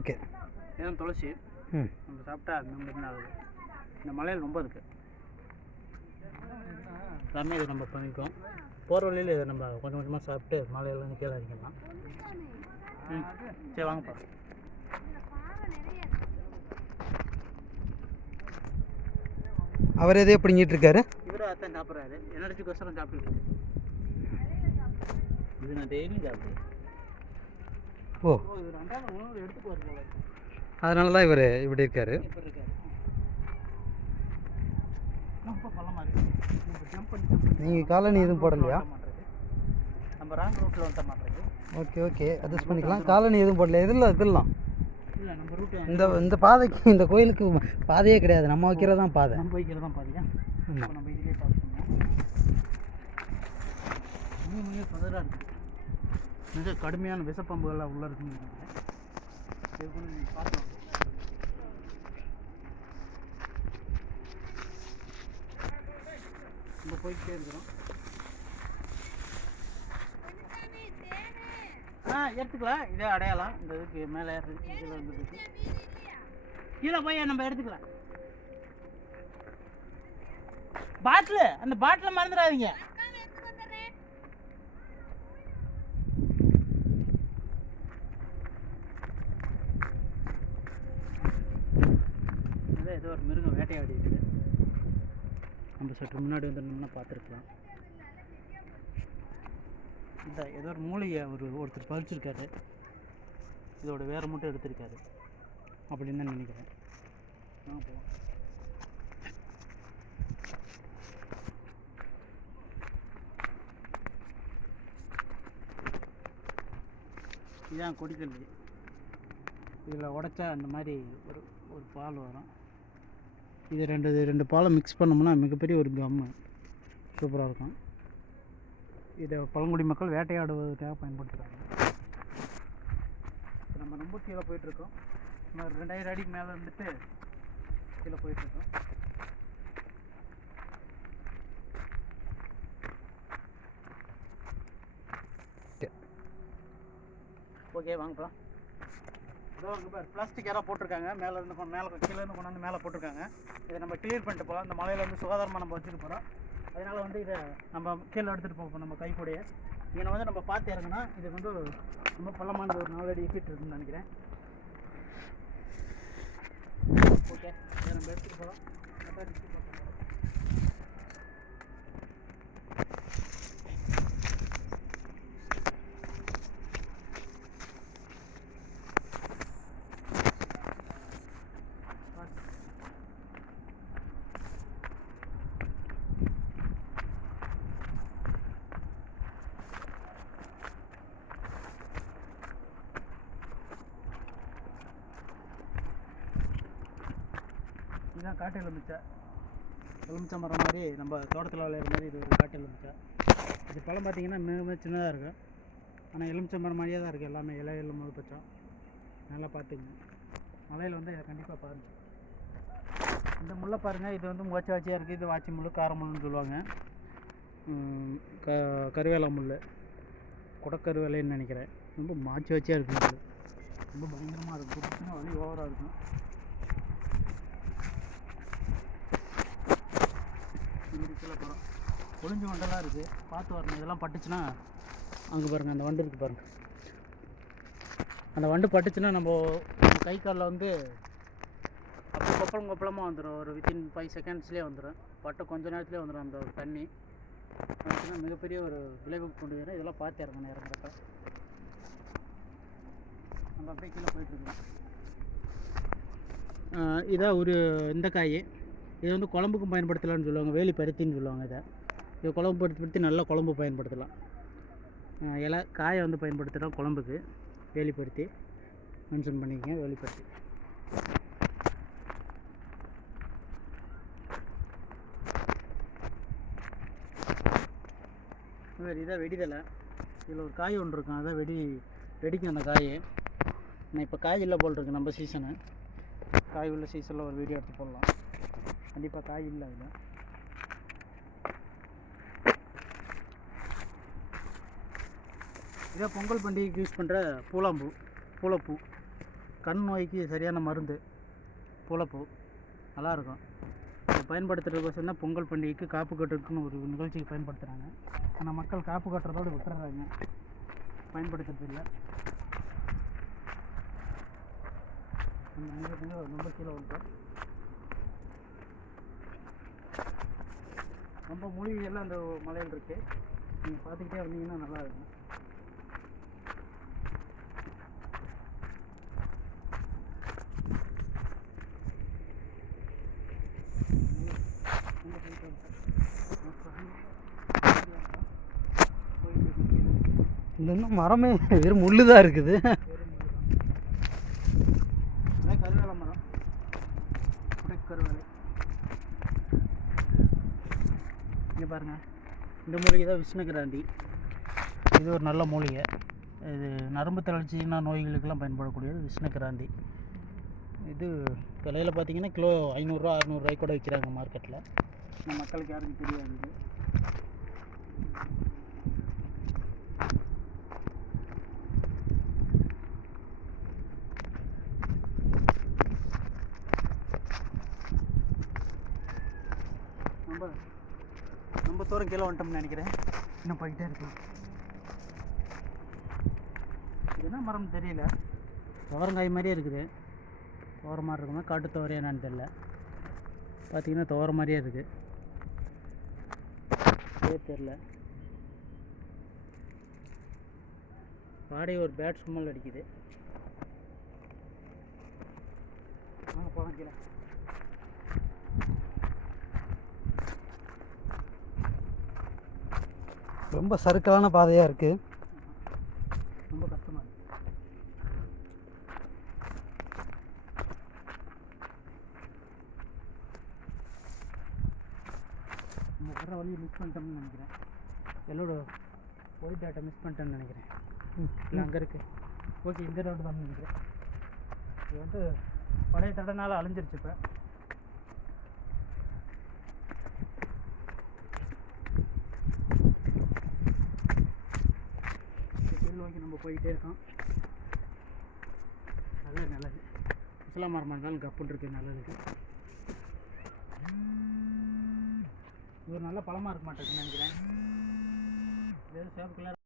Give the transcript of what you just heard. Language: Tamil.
ஓகே. இதுதான் துளசி. நம்ம சாப்பிட்டா அது ஆகுது. இந்த மலையில் ரொம்ப இருக்குது. எல்லாமே இதை நம்ம பண்ணிக்கோம். போகிற வழியில் இதை நம்ம கொஞ்சம் கொஞ்சமாக சாப்பிட்டு மலையிலேருந்து கீழே இறங்கிடலாம். சரி வாங்கப்பா. அவர் எதையோ பிடிங்கிட்டு இருக்காரு. இவரும் அதான் சாப்பிட்றாரு. எனர்ஜிக்கோசரம் சாப்பிட்டு. இது நான் டெய்லியும் சாப்பிடுவேன். ஓ, இவர் அன்றாட உணவு எடுத்துக்குவார் போல. அதனால தான் இவர் இப்படி இருக்காரு. இப்படி இருக்காரு. ரொம்ப பள்ளமாக இருக்குது. ஜம்ப் பண்ணி நீங்கள் காலனி எதுவும் போடலையா? நம்ம ராங் ரூட்டில் வந்துட்ட மாட்டேங்குது. ஓகே ஓகே, அட்ஜஸ்ட் பண்ணிக்கலாம். காலனி எதுவும் போடலையா? இதெல்லாம் இல்லை நம்ம ரூட்டு இந்த பாதைக்கு, இந்த கோயிலுக்கு பாதையே கிடையாது. நம்ம வைக்கிறது தான் பாதை. நம்ம வைக்கிறது தான் பாதையா? நம்ம இதுலேயே பார்த்துக்கோங்க. மீன் பதறாக இருக்குது. மிக கடுமையான விஷப்பம்புகள்லாம் உள்ளே இருக்குன்னு பார்க்கலாம். நம்ம போய்கிட்டே இருக்கிறோம். எடுத்துக்கலாம். இதே அடையாளம். இந்த இதுக்கு மேலே ஏறுறதுக்கு கீழே வந்துருக்கு. கீழே போய் நம்ம எடுத்துக்கலாம். பாட்டில், அந்த பாட்டில் மறந்துடாதீங்க. ஏதோ ஒரு மிருகம் வேட்டையாடி இருக்குது. நம்ம சற்று முன்னாடி வந்துடணும்னா பார்த்துருக்கலாம். இந்த ஏதோ ஒரு மூளையை ஒருத்தர் பறிச்சிருக்காரு. இதோட வேற மட்டும் எடுத்திருக்காரு அப்படின்னு தான் நினைக்கிறேன். போவோம். இதுதான் கொடிக்கல். இதில் உடைச்சா அந்த மாதிரி ஒரு பால் வரும். இது ரெண்டு பாலை மிக்ஸ் பண்ணோம்னா மிகப்பெரிய ஒரு கம்மு சூப்பராக இருக்கும். இதை பழங்குடி மக்கள் வேட்டையாடுவதற்காக பயன்படுத்துகிறாங்க. இப்போ நம்ம ரொம்ப கீழே போயிட்டுருக்கோம். நம்ம 2000 அடிக்கு மேலே இருந்துட்டு கீழே போயிட்டுருக்கோம். ஓகே வாங்கலாம். இதோ அங்கே பாரு, பிளாஸ்டிக் யாராவது போட்டிருக்காங்க. மேலே கீழேருந்து கொண்டாந்து மேலே போட்டிருக்காங்க. இதை நம்ம கிளியர் பண்ணிட்டு போகலாம். இந்த மலையில் வந்து சுகாதாரமாக நம்ம வச்சுட்டு போகிறோம். அதனால் வந்து இதை நம்ம கீழே எடுத்துகிட்டு போவோம். நம்ம கைக்கூடைய இங்கே வந்து நம்ம பார்த்து இறங்கினா இது வந்து ரொம்ப பள்ளமான ஒரு 4 அடி ஃபீட் இருக்குன்னு நினைக்கிறேன். ஓகே, இதை நம்ம எடுத்துகிட்டு போகிறோம். இதுதான் காட்டு எலுமிச்சை மரம் மாதிரி நம்ம தோட்டத்தில் விளையாடுற மாதிரி இது ஒரு காட்டு எலுமிச்சை. இது பழம் பார்த்திங்கன்னா மிக சின்னதாக இருக்கும். ஆனால் எலுமிச்சை மரம் மாதிரியே தான் இருக்குது. எல்லாமே இலையில முழு பச்சம். நல்லா பார்த்துங்க. மலையில் வந்து இதை கண்டிப்பாக பாருங்கள். இந்த முள்ளை பாருங்கள். இது வந்து வாச்சியாக இருக்குது. இது வாச்சி முள், கார முள்ளுன்னு சொல்லுவாங்க. கருவேலை முள், குடக்கருவேலைன்னு நினைக்கிறேன். ரொம்ப வாச்சியாக இருக்குது. ரொம்ப பயங்கரமாக இருக்கும். வலி ஓவராக இருக்கும். கீழே போகிறோம். ஒளிஞ்சு வண்டெல்லாம் இருக்குது. பார்த்து வரணும். இதெல்லாம் பட்டுச்சுன்னா அங்கே பாருங்கள், அந்த வண்டு இருக்குது பாருங்கள். அந்த வண்டு பட்டுச்சுன்னா நம்ம கை காலில் வந்து அப்போ கொப்பளமாக வந்துடும். ஒரு வித்தின் 5 செகண்ட்ஸ்லேயே வந்துடும். பட்டு கொஞ்ச நேரத்துலேயே வந்துடும். அந்த ஒரு தண்ணி வந்துச்சுன்னா மிகப்பெரிய ஒரு விளைவுக்கு கொண்டு வரும். இதெல்லாம் பார்த்து இறங்குறப்ப நம்ம அப்படியே கீழே போயிட்டுருக்கோம். இதான் இந்த காய். இது வந்து குழம்புக்கும் பயன்படுத்தலாம்னு சொல்லுவாங்க. வேலி பருத்தின்னு சொல்லுவாங்க. இதை குழம்பு படுத்தி நல்லா குழம்பு பயன்படுத்தலாம். இலை காயை வந்து பயன்படுத்தலாம் குழம்புக்கு. வேலி பருத்தி மென்ஷன் பண்ணிக்கங்க. வேலி பருத்தி. இதான் வெடிதலை. இதில் ஒரு காய் ஒன்று இருக்கும். அதான் வெடிக்கும் அந்த காய். நான் இப்போ காய் இல்லை போல் இருக்கு. நம்ம சீசனு காய் உள்ள சீசனில் ஒரு வீடியோ எடுத்து போடலாம். கண்டிப்பாக காய் இல்லை அதில். இதை பொங்கல் பண்டிகைக்கு யூஸ் பண்ணுற பூளப்பூ. கண் நோய்க்கு சரியான மருந்து பூளைப்பூ நல்லாயிருக்கும். இதை பயன்படுத்துகிறதுக்கோசரம் தான் பொங்கல் பண்டிகைக்கு காப்பு கட்டுறதுக்குன்னு ஒரு நிகழ்ச்சிக்கு பயன்படுத்துகிறாங்க. ஆனால் மக்கள் காப்பு கட்டுறதோடு விட்டுறாங்க, பயன்படுத்துறது இல்லை. ரொம்ப கீழே வந்துட்டோம். ரொம்ப மூலிகைகள்லாம் அந்த மலையில் இருக்குது. நீங்கள் பார்த்துக்கிட்டே வந்தீங்கன்னா நல்லா இருக்கும். இல்லை இன்னும் மரமே வெறும் முள்ளு தான் இருக்குது. கருவேல மரம், கருவேலை. இங்கே பாருங்கள், இந்த மூலிகை தான் விஷ்ணுகிராந்தி. இது ஒரு நல்ல மூலிகை. இது நரம்பு தளர்ச்சினா நோய்களுக்கெல்லாம் பயன்படக்கூடியது விஷ்ணுகிராந்தி. இது விலையில் பார்த்தீங்கன்னா கிலோ 500 600 கூட விற்கிறாங்க மார்க்கெட்டில். மக்களுக்கு யாருக்கும் தெரியாது. இது ரொம்ப தூரம் கீழே வந்துட்டோம்னு நினைக்கிறேன். இன்னும் போய்கிட்டே இருக்கு. இது என்ன மரம் தெரியல, துவரங்காய் மாதிரியே இருக்குது. துவர மாதிரி இருக்குமா, காட்டு துவரையா என்னன்னு தெரியல. பார்த்தீங்கன்னா துவர மாதிரியே இருக்குது, தெரில. வாடகை ஒரு பேட் ஸ்மெல் அடிக்குது. போகலாம் கீழே. ரொம்ப சறுக்கலான பாதையாக இருக்குது. ரொம்ப கஷ்டமாக இருக்குது. நம்ம வர வழியை மிஸ் பண்ணிட்டோம்னு நினைக்கிறேன். எல்லோட ஒயிட் டேட்டை மிஸ் பண்ணிட்டேன்னு நினைக்கிறேன். இல்லை அங்கே இருக்குது. ஓகே, இந்த ரோடு தான் நினைக்கிறேன். இது வந்து பழைய தடனால அழிஞ்சிருச்சு. இப்போ நோக்கி நம்ம போய்கிட்டே இருக்கோம். நல்லது. இஸ்லாம் மரமாக இருந்தாலும் கப்புன்னு இருக்குது, நல்லது. இது ஒரு நல்ல பழமாக இருக்க மாட்டேங்குன்னு நினைக்கிறேன். இது சேவ் கலர்